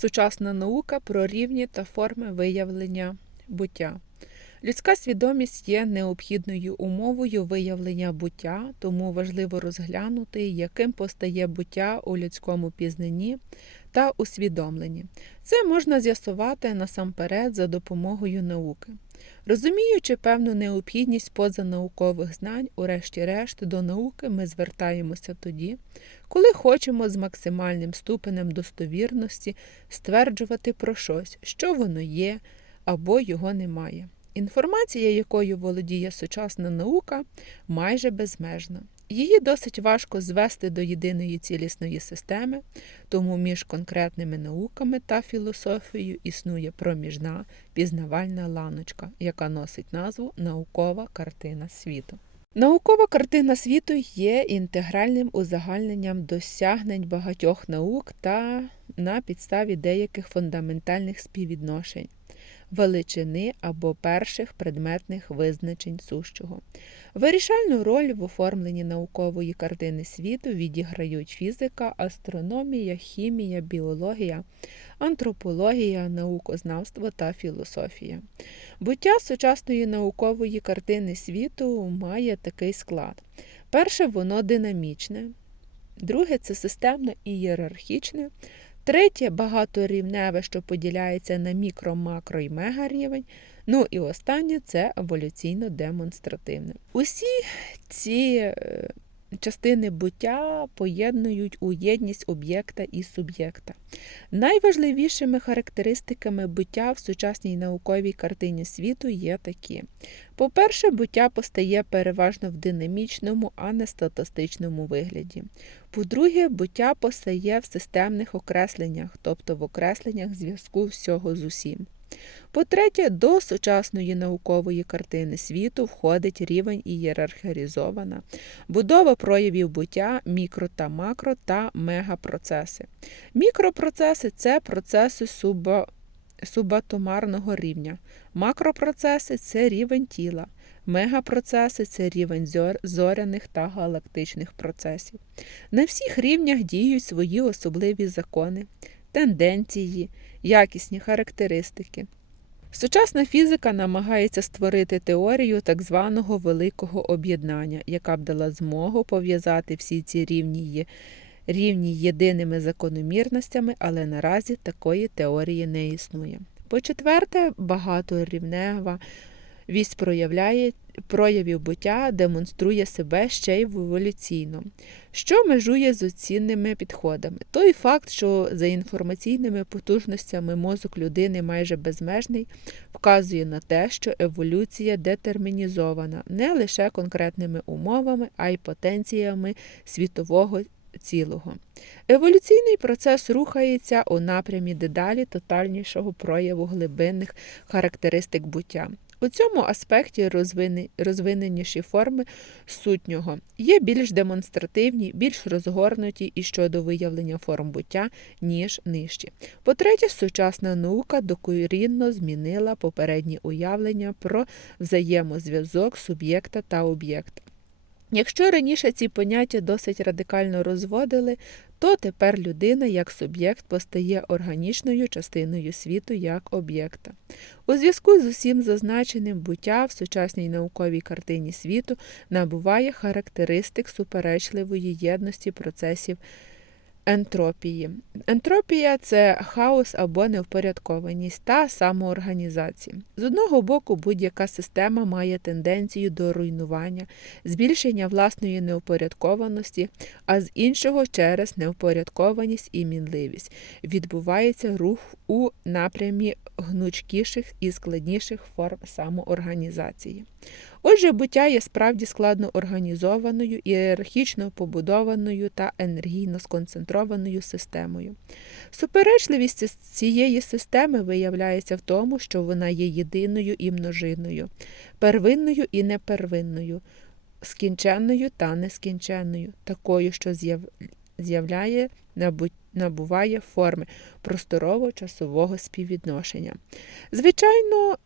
Сучасна наука про рівні та форми виявлення буття. Людська свідомість є необхідною умовою виявлення буття, тому важливо розглянути, яким постає буття у людському пізнанні та усвідомленні. Це можна з'ясувати насамперед за допомогою науки. Розуміючи певну необхідність позанаукових знань, урешті-решт до науки ми звертаємося тоді, коли хочемо з максимальним ступенем достовірності стверджувати про щось, що воно є або його немає. Інформація, якою володіє сучасна наука, майже безмежна. Її досить важко звести до єдиної цілісної системи, тому між конкретними науками та філософією існує проміжна пізнавальна ланочка, яка носить назву наукова картина світу. Наукова картина світу є інтегральним узагальненням досягнень багатьох наук та на підставі деяких фундаментальних співвідношень величини або перших предметних визначень сущого. Вирішальну роль в оформленні наукової картини світу відіграють фізика, астрономія, хімія, біологія, антропологія, наукознавство та філософія. Буття сучасної наукової картини світу має такий склад. Перше, воно динамічне, друге це системно і ієрархічне. Третє багаторівневе, що поділяється на мікро, макро і мегарівень. Ну і останнє це еволюційно-демонстративне. Усі ці е, частини буття поєднують у єдність об'єкта і суб'єкта. Найважливішими характеристиками буття в сучасній науковій картині світу є такі: по-перше, буття постає переважно в динамічному, а не статистичному вигляді. По-друге, буття постає в системних окресленнях, тобто в окресленнях зв'язку всього з усім. По-третє, до сучасної наукової картини світу входить рівень ієрархізована, будова проявів буття, мікро та макро та мегапроцеси. Мікропроцеси це процеси суба, субатомарного рівня, макропроцеси це рівень тіла. Мегапроцеси це рівень зоряних та галактичних процесів. На всіх рівнях діють свої особливі закони, тенденції, якісні характеристики. Сучасна фізика намагається створити теорію так званого великого об'єднання, яка б дала змогу пов'язати всі ці рівні рівні єдиними закономірностями, але наразі такої теорії не існує. По-четверте, багаторівнева вість проявляє проявів буття, демонструє себе ще й еволюційно, що межує з оцінними підходами. Той факт, що за інформаційними потужностями мозок людини майже безмежний, вказує на те, що еволюція детермінізована не лише конкретними умовами, а й потенціями світового цілого. Еволюційний процес рухається у напрямі дедалі тотальнішого прояву глибинних характеристик буття. У цьому аспекті розвиненіші форми сутнього є більш демонстративні, більш розгорнуті і щодо виявлення форм буття, ніж нижчі. По-третє, сучасна наука докорінно змінила попередні уявлення про взаємозв'язок суб'єкта та об'єкта. Якщо раніше ці поняття досить радикально розводили, то тепер людина як суб'єкт постає органічною частиною світу як об'єкта. У зв'язку з усім зазначеним буття в сучасній науковій картині світу набуває характеристик суперечливої єдності процесів ентропії. Ентропія це хаос або невпорядкованість та самоорганізація. З одного боку, будь-яка система має тенденцію до руйнування, збільшення власної неупорядкованості, а з іншого, через невпорядкованість і мінливість відбувається рух у напрямі гнучкіших і складніших форм самоорганізації. Отже, буття є справді складно організованою, ієрархічно побудованою та енергійно сконцентрованою системою. Суперечливість цієї системи виявляється в тому, що вона є єдиною і множиною, первинною і непервинною, скінченною та нескінченною, такою, що з'являє набуває форми просторово-часового співвідношення. Звичайно,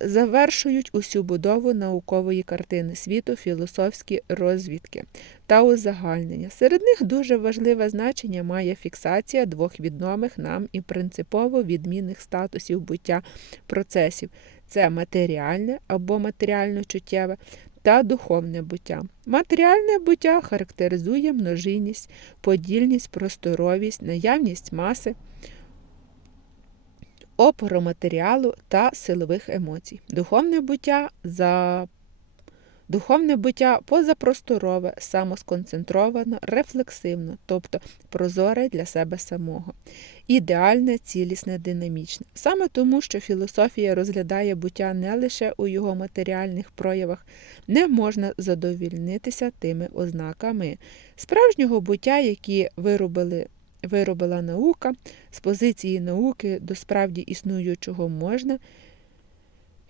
завершують усю будову наукової картини світу, філософські розвідки та узагальнення. Серед них дуже важливе значення має фіксація двох відомих нам і принципово відмінних статусів буття процесів це матеріальне або матеріально-чуттєве та духовне буття. Матеріальне буття характеризує множинність, подільність, просторовість, наявність маси, опору матеріалу та силових емоцій. Духовне буття за Духовне буття позапросторове, самосконцентровано, рефлексивно, тобто прозоре для себе самого, ідеальне, цілісне, динамічне. Саме тому, що філософія розглядає буття не лише у його матеріальних проявах, не можна задовільнитися тими ознаками справжнього буття, які виробили. Виробила наука, з позиції науки до справді існуючого можна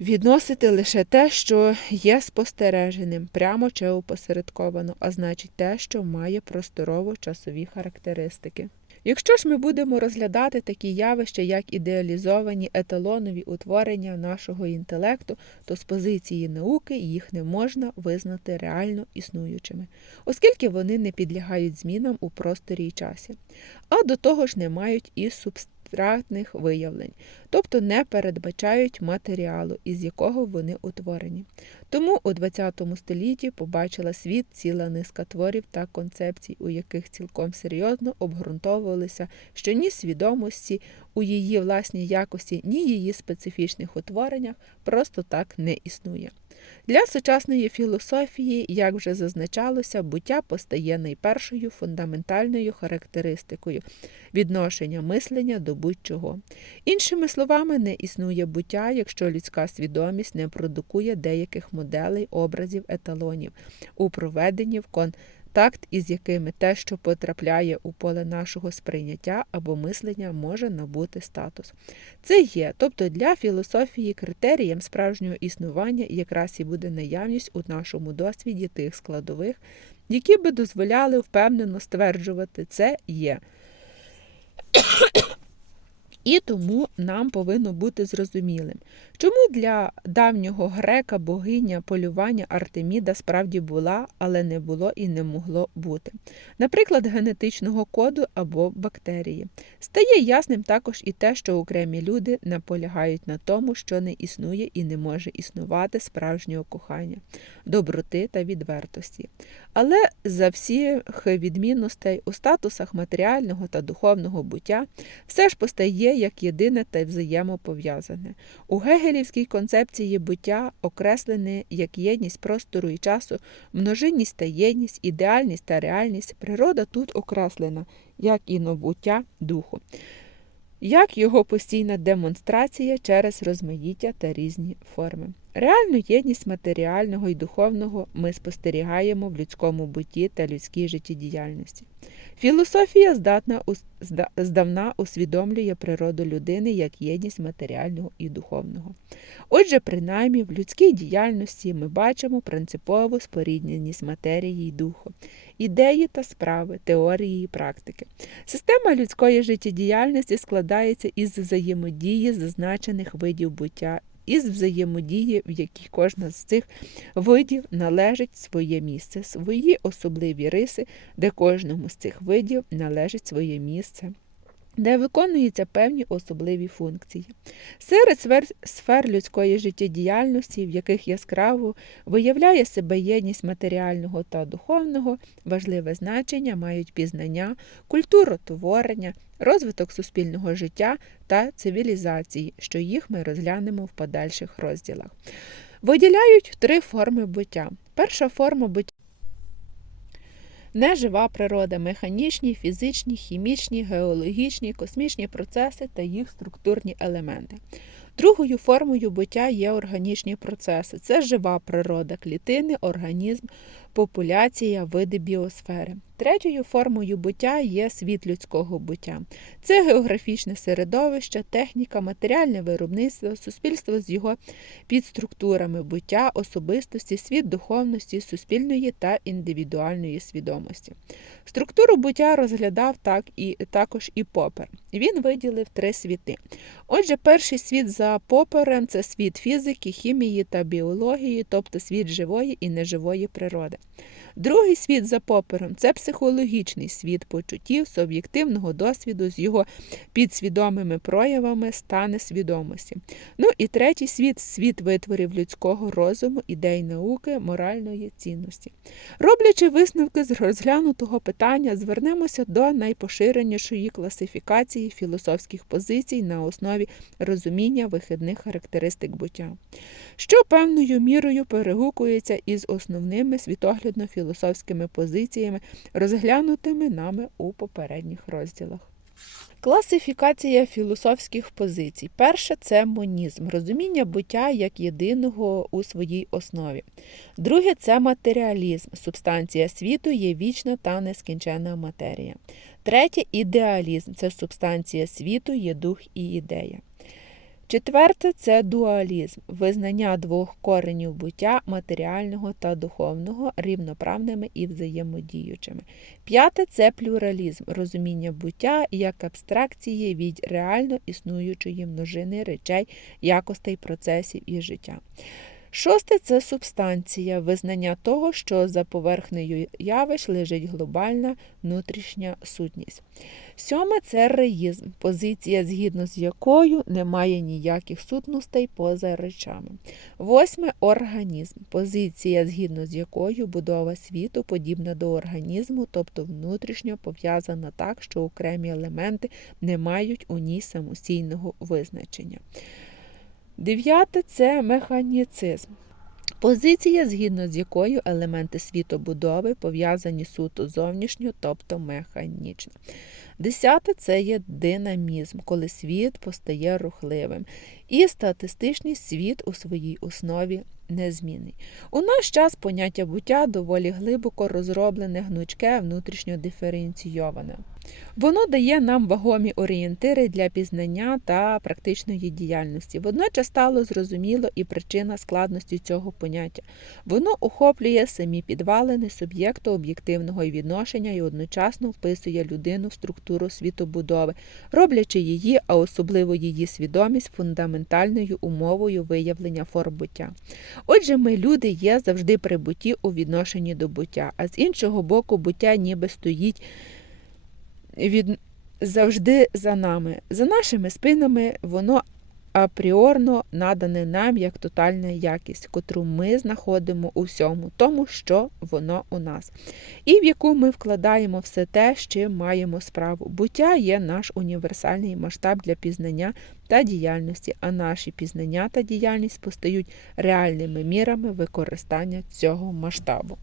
Відносити лише те, що є спостереженим, прямо чи опосередковано, а значить те, що має просторово-часові характеристики. Якщо ж ми будемо розглядати такі явища, як ідеалізовані еталонові утворення нашого інтелекту, то з позиції науки їх не можна визнати реально існуючими, оскільки вони не підлягають змінам у просторі і часі, а до того ж не мають і субститутів абстрактних виявлень, тобто не передбачають матеріалу, із якого вони утворені. Тому у ХХ столітті побачила світ ціла низка творів та концепцій, у яких цілком серйозно обґрунтовувалися, що ні свідомості у її власній якості, ні її специфічних утвореннях просто так не існує. Для сучасної філософії, як вже зазначалося, буття постає найпершою фундаментальною характеристикою відношення мислення до будь-чого. Іншими словами, не існує буття, якщо людська свідомість не продукує деяких моделей, образів, еталонів у проведенні в кон контакт із якими те, що потрапляє у поле нашого сприйняття або мислення, може набути статус. Це є, тобто для філософії критерієм справжнього існування якраз і буде наявність у нашому досвіді тих складових, які би дозволяли впевнено стверджувати, це є. І тому нам повинно бути зрозумілим, чому для давнього грека богиня полювання Артеміда справді була, але не було і не могло бути. Наприклад, генетичного коду або бактерії. Стає ясним також і те, що окремі люди наполягають на тому, що не існує і не може існувати справжнього кохання, доброти та відвертості. Але за всіх відмінностей у статусах матеріального та духовного буття все ж постає як єдине та взаємопов'язане. У гегелівській концепції буття окреслене як єдність простору і часу, множинність та єдність, ідеальність та реальність, природа тут окреслена, як і набуття духу. Як його постійна демонстрація через розмаїття та різні форми. Реальну єдність матеріального і духовного ми спостерігаємо в людському бутті та людській життєдіяльності. Філософія здатна здавна усвідомлює природу людини як єдність матеріального і духовного. Отже, принаймні в людській діяльності ми бачимо принципову спорідненість матерії і духу, ідеї та справи, теорії і практики. Система людської життєдіяльності складається із взаємодії зазначених видів буття із взаємодії, в якій кожна з цих видів належить своє місце, свої особливі риси, де кожному з цих видів належить своє місце. Де виконуються певні особливі функції. Серед сфер людської життєдіяльності, в яких яскраво виявляє себе єдність матеріального та духовного, важливе значення мають пізнання, культуротворення, розвиток суспільного життя та цивілізації, що їх ми розглянемо в подальших розділах. Виділяють три форми буття. Перша форма буття. Нежива природа, механічні, фізичні, хімічні, геологічні, космічні процеси та їх структурні елементи. Другою формою буття є органічні процеси. Це жива природа, клітини, організм, популяція, види біосфери. Третьою формою буття є світ людського буття. Це географічне середовище, техніка, матеріальне виробництво, суспільство з його підструктурами буття, особистості, світ духовності, суспільної та індивідуальної свідомості. Структуру буття розглядав так і також і Попер. Він виділив три світи. Отже, перший світ за Поперем це світ фізики, хімії та біології, тобто світ живої і неживої природи. Другий світ за попером це психологічний світ почуттів, суб'єктивного досвіду з його підсвідомими проявами стане свідомості. Ну і третій світ світ витворів людського розуму, ідей науки, моральної цінності. Роблячи висновки з розглянутого питання, звернемося до найпоширенішої класифікації філософських позицій на основі розуміння вихідних характеристик буття, що певною мірою перегукується із основними світоглядно-філософськими позиціями, розглянутими нами у попередніх розділах. Класифікація філософських позицій. Перше це монізм, розуміння буття як єдиного у своїй основі. Друге це матеріалізм. Субстанція світу є вічна та нескінченна матерія. Третє ідеалізм це субстанція світу, є дух і ідея. Четверте це дуалізм, визнання двох коренів буття матеріального та духовного рівноправними і взаємодіючими. П'яте це плюралізм, розуміння буття як абстракції від реально існуючої множини речей, якостей, процесів і життя. Шосте це субстанція, визнання того, що за поверхнею явищ лежить глобальна внутрішня сутність. Сьоме це реїзм, позиція, згідно з якою немає ніяких сутностей поза речами. Восьме організм, позиція, згідно з якою будова світу подібна до організму, тобто внутрішньо пов'язана так, що окремі елементи не мають у ній самостійного визначення. Дев'яте це механіцизм. Позиція, згідно з якою елементи світобудови пов'язані суто зовнішньо, тобто механічно. Десяте це є динамізм, коли світ постає рухливим. І статистичний світ у своїй основі незмінний. У наш час поняття буття доволі глибоко розроблене, гнучке, внутрішньо диференційоване. Воно дає нам вагомі орієнтири для пізнання та практичної діяльності. Водночас стало зрозуміло і причина складності цього поняття. Воно охоплює самі підвалини суб'єкту об'єктивного відношення і одночасно вписує людину в структуру світобудови, роблячи її, а особливо її свідомість фундаментальною умовою виявлення форм буття. Отже, ми, люди, є завжди при бутті у відношенні до буття, а з іншого боку, буття ніби стоїть від... завжди за нами. За нашими спинами воно апріорно надане нам як тотальна якість, котру ми знаходимо у всьому, тому, що воно у нас, і в яку ми вкладаємо все те, з чим маємо справу. Буття є наш універсальний масштаб для пізнання та діяльності, а наші пізнання та діяльність постають реальними мірами використання цього масштабу.